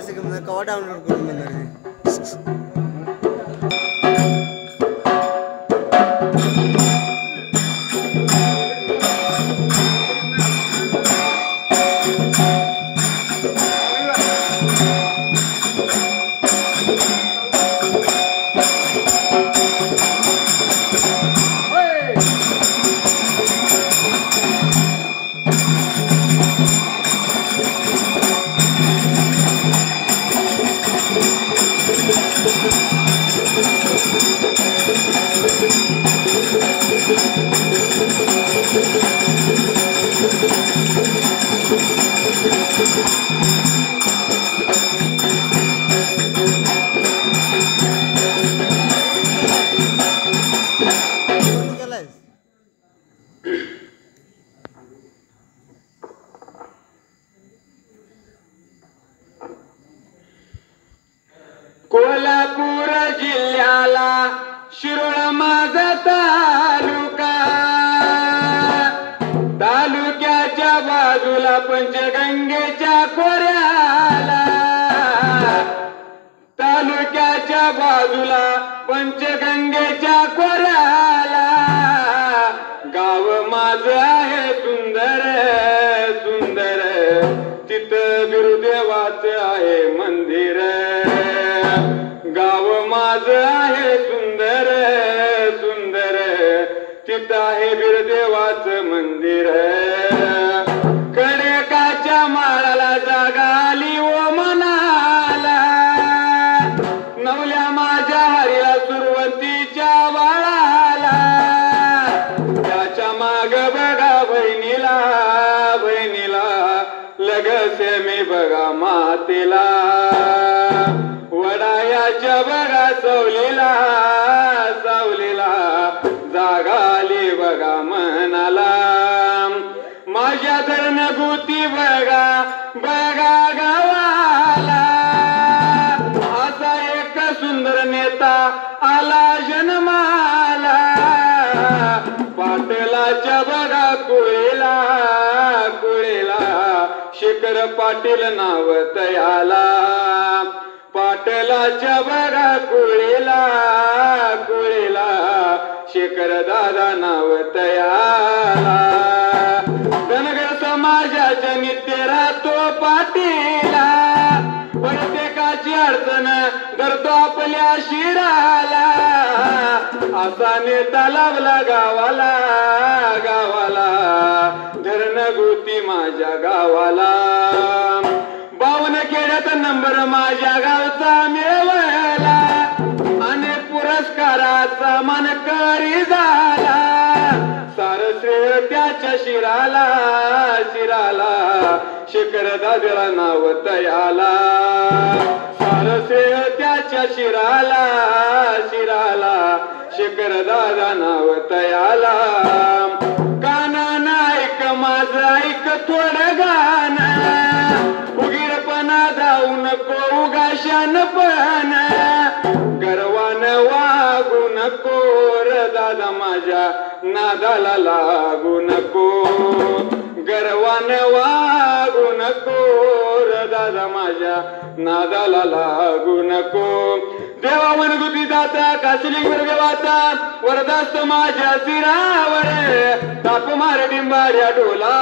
कवा डाउनलोड करून मिळणार कोल्हापूर जिल्ह्याला शिरोळ माझा तालुका, तालुक्याच्या बाजूला पंचगंगेच्या खोऱ्याला, तालुक्याच्या बाजूला पंचगंगेच्या खोऱ्याला गाव माझं आहे सुंदर सुंदर, तिथं बिरुदेवाचं आहे मंदिर, गाव माझं आहे सुंदर सुंदर, तिथं आहे बिरदेवाचं मंदिर, कडेकाच्या माळाला जागा आली ओ मनाला, नवल्या माझ्या हरीला सुरवंतीच्या बाळाला, त्याच्या माग बघा बहिणीला बहिणीला, लगसे मी बघा मातेला, वडायाच्या बघा सावलीला सावलीला, जागा आली बघा मनाला, माझ्या धरणभूती बघा बघा गावाला, असा एक सुंदर नेता आला जन्माला, पाटलाच्या बघा कुळीला कुळीला, शेखर पाटील नाव तयाला, पाटलाच्या बघा कुळीला कुळीला, शेखर दादा नाव तयाला, धनगर समाजाच्या नित्य राहतो पाटीला, प्रत्येकाची अडचण धरतो आपल्या शिराला, असा नेता लाभला गावाला गावाला, धरणभूती माझ्या गावाला, खेड्यात नंबर माझ्या गावचा मिळवला, आणि पुरस्काराचा मानकरी झाला, सार श्रेय त्याच्या शिराला शिराला, शेखर दादाला नाव तयाला, सार श्रेय त्याच्या शिराला शिराला, शेखर दादा नाव तयाला, कानानं ऐक माझं ऐक थोडं गाणं, जाऊ नको उगाशान पण, गर्वानं वागू नको र दादा माझ्या नादाला लागू नको, गर्वानं वागू नको र दादा माझ्या नादाला लागू नको, देवा मनगुती दाता काशिलिंग देवाचा वरदास्त माझ्या शिरावर, ताप मार डिंबाऱ्या डोला.